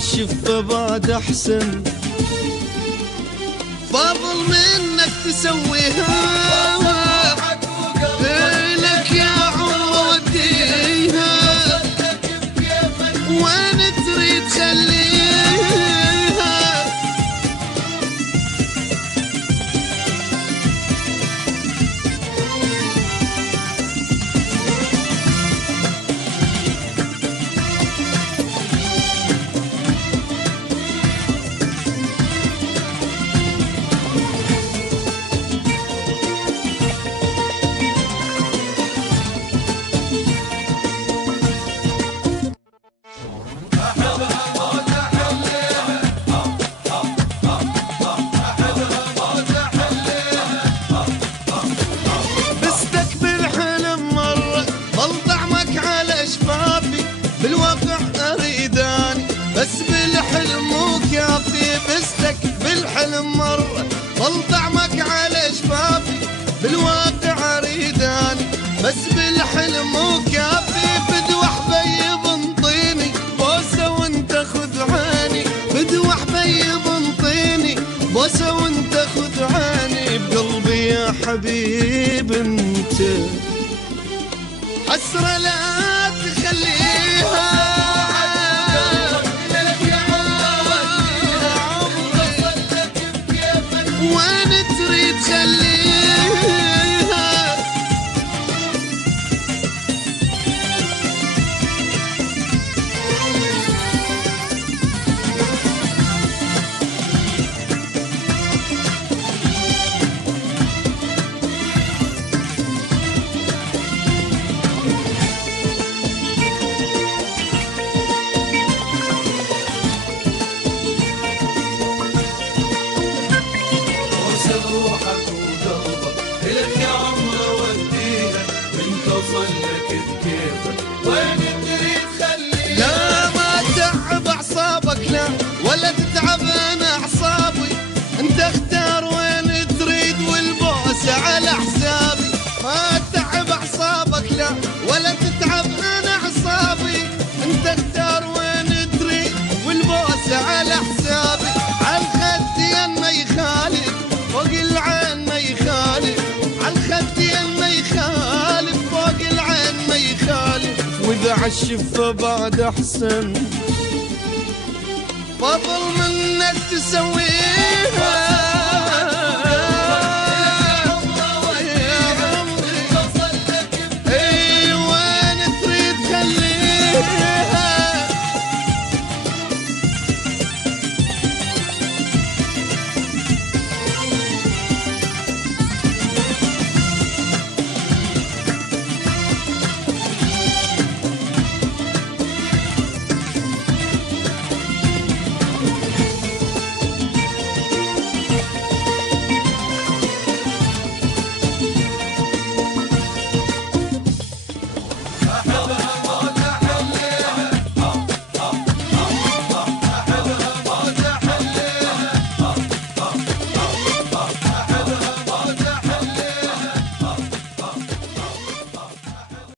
عالشفة بعد احسن، فاضل منك تسويها لك يا عمر وديها، وين تريد خليها. بس بالحلم مو كافي، بستك بالحلم مرة ظل طعمك على شفافي، بالواقع اريداني بس بالحلم مو كافي. بدوح بيض انطيني بوسة وانت خذ عيني، بدوح بيض انطيني بوسة وانت خذ عيني، بقلبي يا حبيب انت حسرة لا تخليها. وين تريد خليها. روحك وقلبك إلك يا عمر وديها، من توصل لك بكيفك وين تريد خليها. لا ما تعب اعصابك لا، ولا تتعب انا اعصابي، انت اختار وين تريد والبوسة على حسابي. ما تعب اعصابك لا، ولا تتعب انا اعصابي، انت اختار وين تريد والبوسة على حسابي. عالخدين ما يخالف فوق العين ما يخالف، عالخدين ما يخالف فوق العين ما يخالف، واذا عالشفة بعد احسن، فضل منك تسويها.